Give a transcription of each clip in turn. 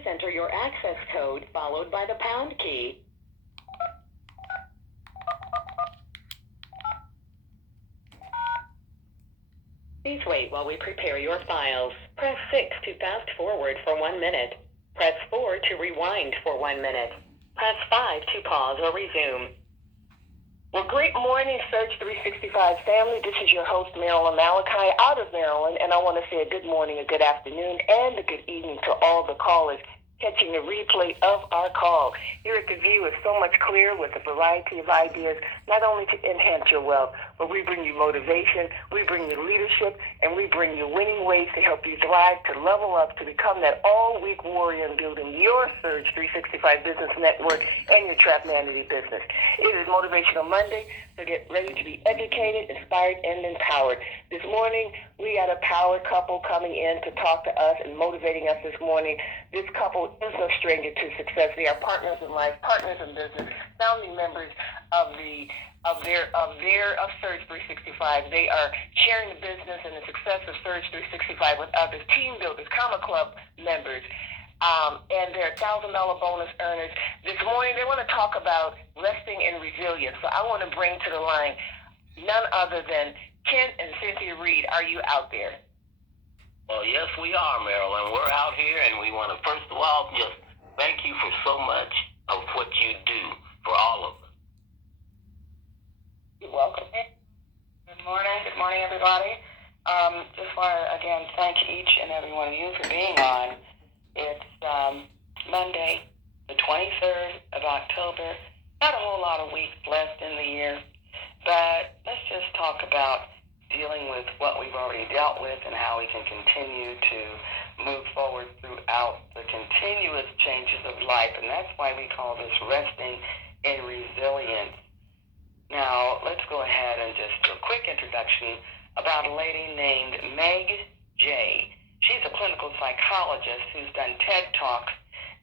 Please enter your access code followed by the pound key. Please wait while we prepare your files. Press 6 to fast forward for 1 minute. Press 4 to rewind for 1 minute. Press 5 to pause or resume. Well, great morning, Surge 365 family. This is your host, Marilyn Malachi, out of Maryland, and I want to say a good morning, a good afternoon, and a good evening to all the callers catching the replay of our call. Here at The View is so much clearer with a variety of ideas, not only to enhance your wealth, but we bring you motivation, we bring you leadership, and we bring you winning ways to help you thrive, to level up, to become that all-week warrior in building your Surge 365 business network and your Trapmanity business. It is Motivational Monday, so get ready to be educated, inspired, and empowered. This morning, we got a power couple coming in to talk to us and motivating us this morning. This couple is no stranger to success. They are partners in life, partners in business, founding members of Surge 365. They are sharing the business and the success of Surge 365 with others, team builders, Comma Club members, and they're $1,000 bonus earners. This morning, they want to talk about resting and resilience. So I want to bring to the line none other than Kent and Cynthia Reed. Are you out there? Well, yes, we are, Marilyn. We're out here, and we want to, first of all, just thank you for so much of what you do for all of us. You're welcome. Good morning, everybody. Just want to, again, thank each and every one of you for being on. It's Monday, the 23rd of October. Not a whole lot of weeks left in the year, but let's just talk about dealing with what we've already dealt with and how we can continue to move forward throughout the continuous changes of life. And that's why we call this resting in resilience. Now, let's go ahead and just do a quick introduction about a lady named Meg J. She's a clinical psychologist who's done TED Talks,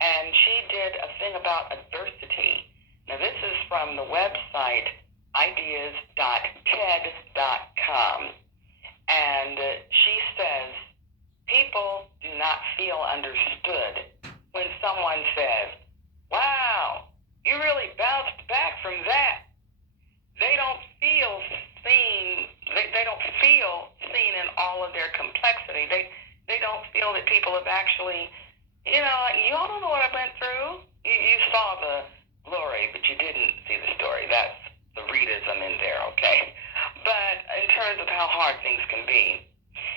and she did a thing about adversity. Now, this is from the website ideas.ted.com, and she says, people do not feel understood when someone says, wow, you really bounced back from that. They don't feel seen. They don't feel seen in all of their complexity. They don't feel that people have actually, y'all don't know what I went through. You saw the glory, but you didn't see the story. That's the readism in there, okay? But in terms of how hard things can be,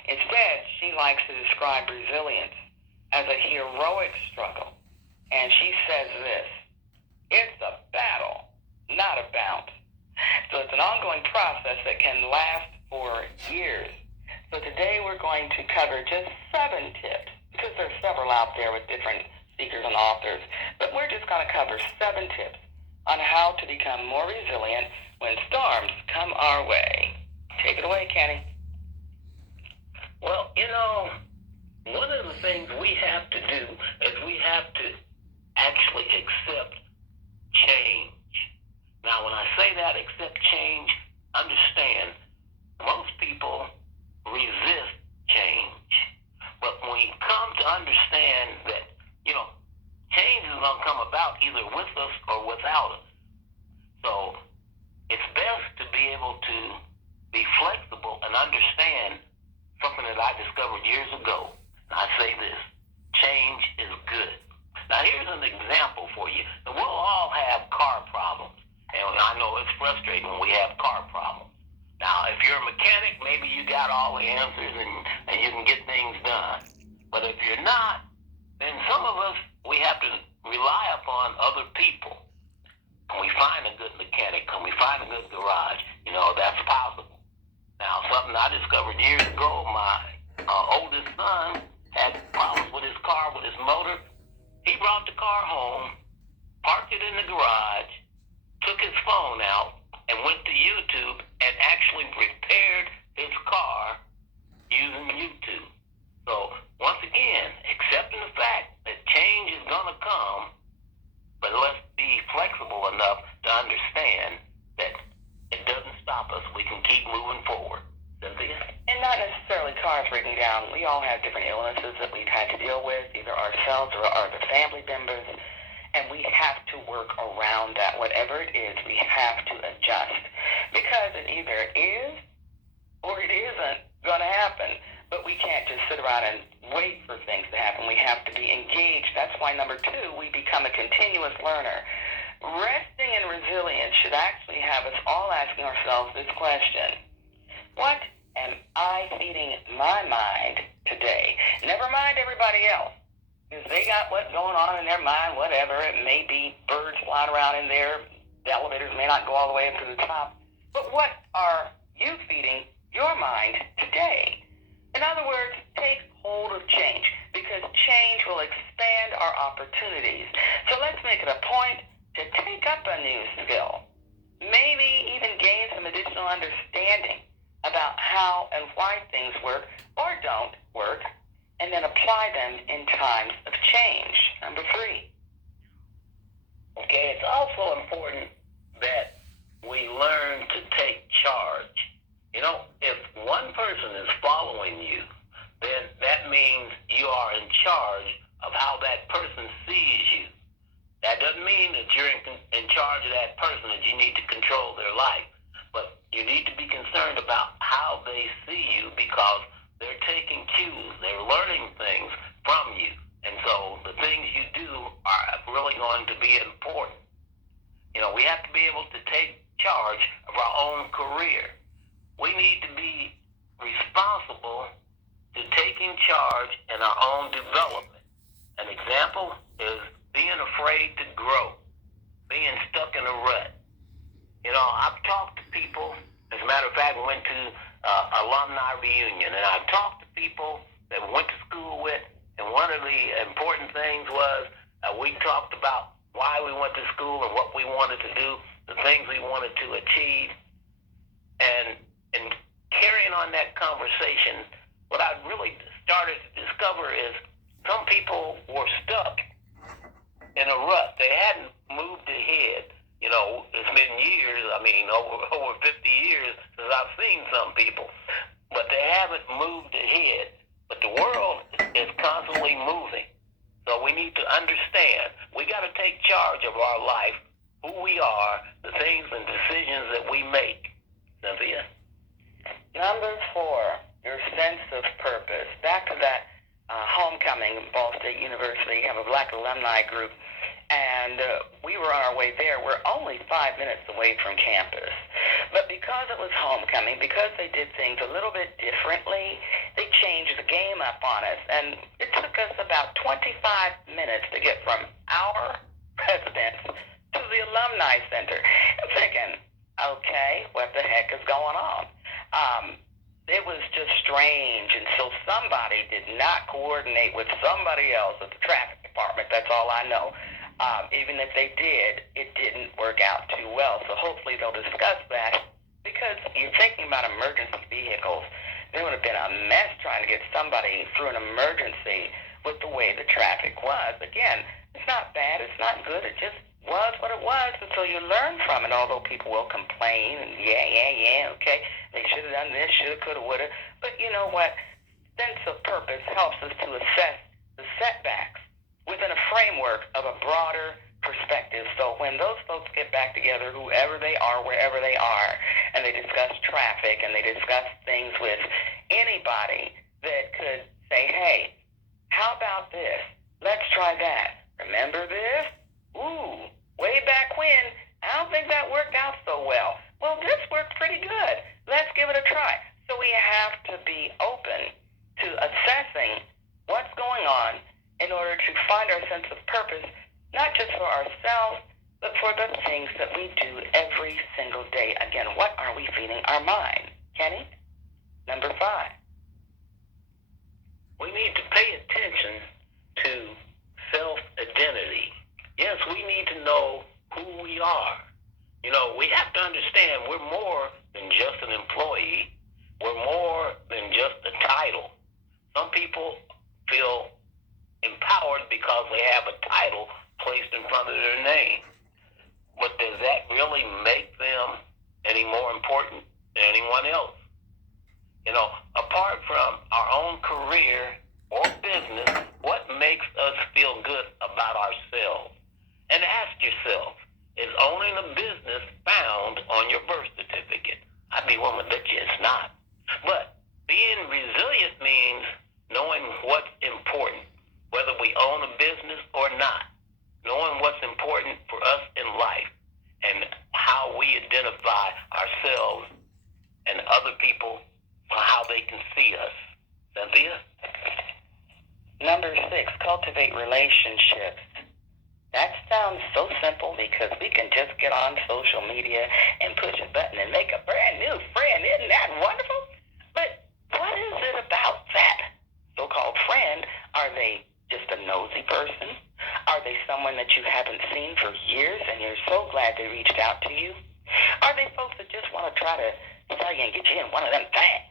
instead, she likes to describe resilience as a heroic struggle. And she says this, it's a battle, not a bounce. So it's an ongoing process that can last for years. So today we're going to cover just 7 tips, because there's several out there with different speakers and authors, but we're just going to cover 7 tips on how to become more resilient when storms come our way. Take it away, Kenny. Well, one of the things we have to do is we have to actually accept change. Now, when I say that, accept change, understand, most people resist change. But when we come to understand that, change is going to come about either with us or without us. So it's best to be able to be flexible and understand something that I discovered years ago. I say this, change is good. Now, here's an example for you. We'll all have car problems. And I know it's frustrating when we have car problems. Now, if you're a mechanic, maybe you got all the answers and you can get things done. But if you're not, then some of us, we have to rely upon other people. Can we find a good mechanic? Can we find a good garage? That's possible. Now, something I discovered years ago, my oldest son had problems with his car, with his motor. He brought the car home, parked it in the garage, took his phone out and went to YouTube and actually repaired his car using YouTube. So, once again, accepting the fact that change is going to come, but let's be flexible enough to understand that it doesn't stop us. We can keep moving forward. Cynthia? And not necessarily cars written down, we all have different illnesses that we've had to deal with, either ourselves or the family members, and we have to work around that. Whatever it is, we have to adjust, because it either is or it isn't going to happen. But we can't just sit around and wait for things to happen. We have to be engaged. That's why, number 2, we become a continuous learner. Resting and resilience should actually have us all asking ourselves this question: what am I feeding my mind today? Never mind everybody else, because they got what's going on in their mind, whatever. It may be birds flying around in there. The elevators may not go all the way up to the top. But what are you feeding your mind today? In other words, take hold of change, because change will expand our opportunities. So let's make it a point to take up a new skill, maybe even gain some additional understanding about how and why things work or don't work, and then apply them in times of change. Number 3. Okay, it's also important that we learn to take charge. You know, if one person is following you, then that means you are in charge of how that person sees you. That doesn't mean that you're in charge of that person, that you need to control their life. But you need to be concerned about how they see you, because they're taking cues, they're learning things from you. And so the things you do are really going to be important. You know, we have to be able to take charge of our own career. We need to be responsible to taking charge in our own development. An example is being afraid to grow, being stuck in a rut. You know, I've talked to people, as a matter of fact, we went to alumni reunion, and I've talked to people that we went to school with, and one of the important things was we talked about why we went to school and what we wanted to do, the things we wanted to achieve. And in carrying on that conversation, what I really started to discover is some people were stuck in a rut. They hadn't moved ahead. You know, it's been years, over 50 years since I've seen some people, but they haven't moved ahead. But the world is constantly moving. So we need to understand, we got to take charge of our life, who we are, the things and decisions that we make. Cynthia? Number 4, your sense of purpose. Back to that homecoming, Ball State University, have a black alumni group, and we were on our way there. We're only 5 minutes away from campus. But because it was homecoming, because they did things a little bit differently, they changed the game up on us. And it took us about 25 minutes to get from our residence to the Alumni Center. I'm thinking, okay, what the heck is going on? It was just strange, and so somebody did not coordinate with somebody else at the traffic department. That's all I know. Even if they did, it didn't work out too well. So hopefully they'll discuss that, because you're thinking about emergency vehicles. There would have been a mess trying to get somebody through an emergency with the way the traffic was. Again, it's not bad, it's not good, it just was what it was, and so you learn from it, although people will complain, and okay, they should have done this, should have, could have, would have. But you know what? Sense of purpose helps us to assess the setbacks within a framework of a broader perspective. So when those folks get back together, whoever they are, wherever they are, and they discuss traffic, and they discuss things with anybody that could say, hey, how about this? Let's try that. Remember this? Ooh, way back when, I don't think that worked out so well. Well, this worked pretty good. Let's give it a try. So we have to be open to assessing what's going on in order to find our sense of purpose, not just for ourselves, but for the things that we do every single day. Again, what are we feeding our mind? Kenny? Number 5. We need to pay attention to self-identity. Yes, we need to know who we are. You know, we have to understand we're more than just an employee. We're more than just a title. Some people feel empowered because they have a title placed in front of their name. But does that really make them any more important than anyone else? You know, apart from our own career or business, what makes us feel good about ourselves? And ask yourself, is owning a business found on your birth certificate? I'd be willing to bet you it's not. But being resilient means knowing what's important, whether we own a business or not, knowing what's important for us in life and how we identify ourselves and other people for how they can see us. Cynthia? Number 6, cultivate relationships. That sounds so simple because we can just get on social media and push a button and make a brand new friend. Isn't that wonderful? But what is it about that so-called friend? Are they just a nosy person? Are they someone that you haven't seen for years and you're so glad they reached out to you? Are they folks that just want to try to sell you and get you in one of them things?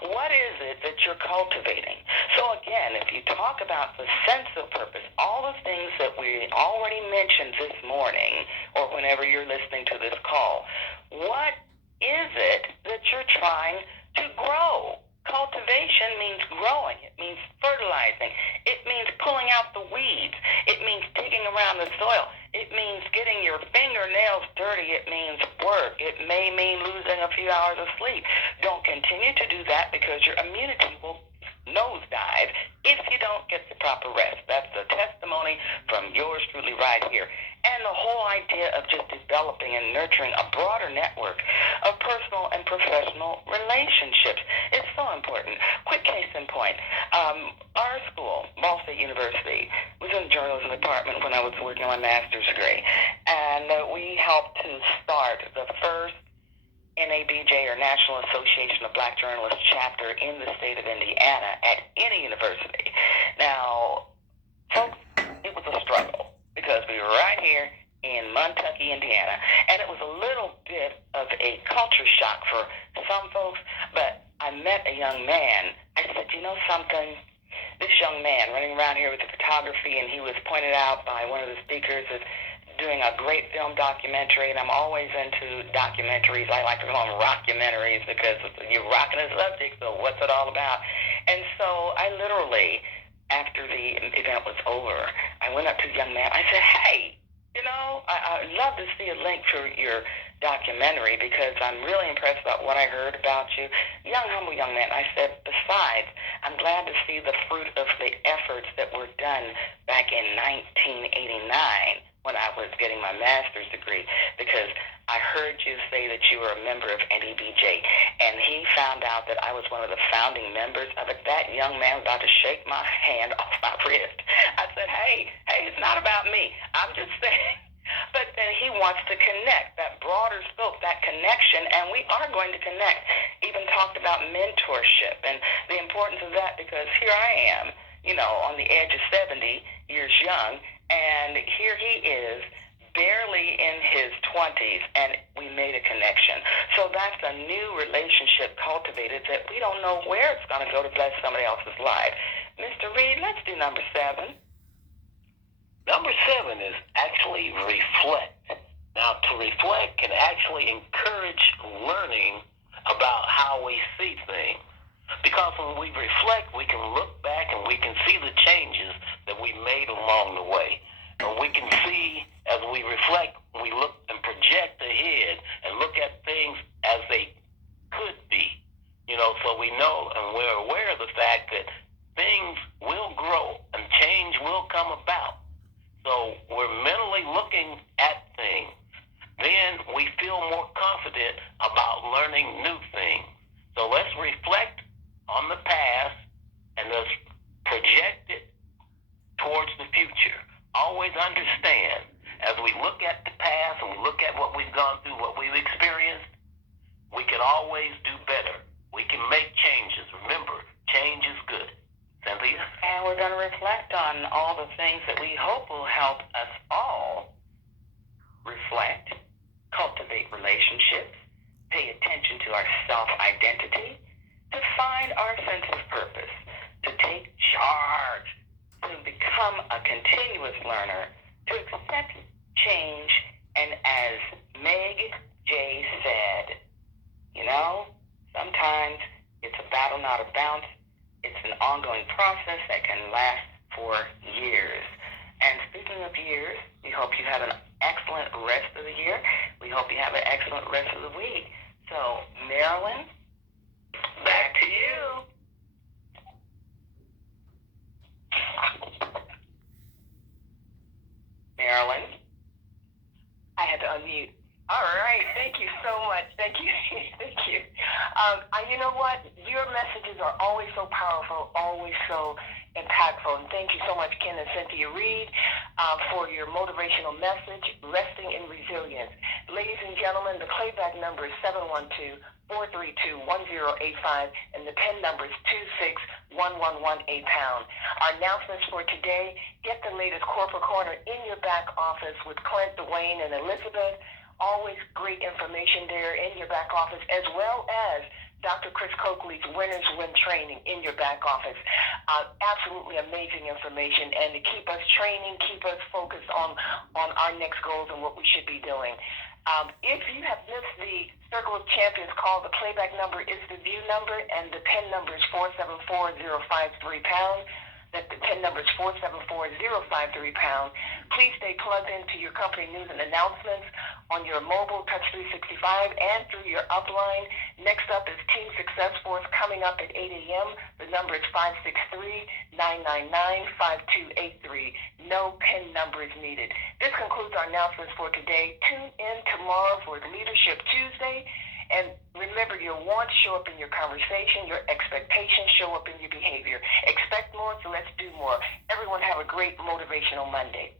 What is it that you're cultivating? So again, if you talk about the sense of purpose, all the things that we already mentioned this morning or whenever you're listening to this call, what is it that you're trying to grow? Cultivation means growing. It means fertilizing. It means pulling out the weeds. It means digging around the soil. It means getting your fingernails dirty. It means work. It may mean losing a few hours of sleep. Don't continue to do that because your immunity will nosedive if you don't get the proper rest. That's the testimony from yours truly right here. And the whole idea of just developing and nurturing a broader network of personal and professional relationships is so important. Quick case in point. Our school, Ball State University, was in the journalism department when I was working on my master's degree. And we helped to start the first NABJ, or National Association of Black Journalists chapter in the state of Indiana at any university. Now, folks, it was a struggle because we were right here in Montucky, Indiana, and it was a little bit of a culture shock for some folks, but I met a young man. I said, you know something? This young man running around here with the photography, and he was pointed out by one of the speakers as doing a great film documentary, and I'm always into documentaries. I like to call them rockumentaries because you're rocking a subject, so what's it all about? And so I literally, after the event was over, I went up to the young man. I said, hey, I'd love to see a link for your documentary because I'm really impressed about what I heard about you. Young, humble young man. I said, besides, I'm glad to see the fruit of the efforts that were done back in 1989 when I was getting my master's degree, because I heard you say that you were a member of NABJ, and he found out that I was one of the founding members of it. That young man was about to shake my hand off my wrist. I said, hey, it's not about me. I'm just saying. But then he wants to connect, that broader scope, that connection, and we are going to connect. Even talked about mentorship and the importance of that, because here I am, on the edge of 70 years young, and here he is, barely in his 20s, and we made a connection. So that's a new relationship cultivated that we don't know where it's going to go to bless somebody else's life. Mr. Reed, let's do number 7. Number 7 is actually reflect. Now, to reflect can actually encourage learning about how we see things. Because when we reflect, we can look back and we can see the changes that we made along the way. And we can see, as we reflect, we look and project ahead and look at things as they could be. So we know and we're aware of the fact that things will grow and change will come about. So we're mentally looking at things. Then we feel more confident about learning new things. So let's reflect on the past and let's project it towards the future. Always understand, as we look at the past and we look at what we've gone through, what we've experienced, we can always do better. We can make changes. Remember, change is good. Cynthia? And we're going to reflect on all the things that we hope will help us all reflect, cultivate relationships, pay attention to our self-identity, to find our sense of purpose, to take charge, to become a continuous learner, to accept change, and as Meg J. said, sometimes it's a battle battle, not a bounce. It's an ongoing process that can last for years. And speaking of years, we hope you have an excellent rest of the year. We hope you have an excellent rest of the week. So, Marilyn, back to you. Marilyn? I had to unmute. All right. Thank you so much. Thank you. Thank you. You know what? Your messages are always so powerful, always so impactful. And thank you so much, Ken and Cynthia Reed, for your motivational message, Resting in Resilience. Ladies and gentlemen, the playback number is 712-432-1085, and the PIN number is 261118#. Our announcements for today: get the latest corporate corner in your back office with Clint, Dwayne, and Elizabeth. Always great information there in your back office, as well as Dr. Chris Coakley's Winners Win training in your back office. Absolutely amazing information, and to keep us training, keep us focused on our next goals and what we should be doing. If you have missed the Circle of Champions call, the playback number is the view number, and the PIN number is 474053#. That the PIN number is 474053#. Please stay plugged into your company news and announcements on your mobile Touch 365 and through your upline. Next up is Team Success Force coming up at 8 a.m. The number is 563-999-5283. No PIN number is needed. This concludes our announcements for today. Tune in tomorrow for Leadership Tuesday. And remember, your wants show up in your conversation, your expectations show up in your behavior. Expect more, so let's do more. Everyone have a great motivational Monday.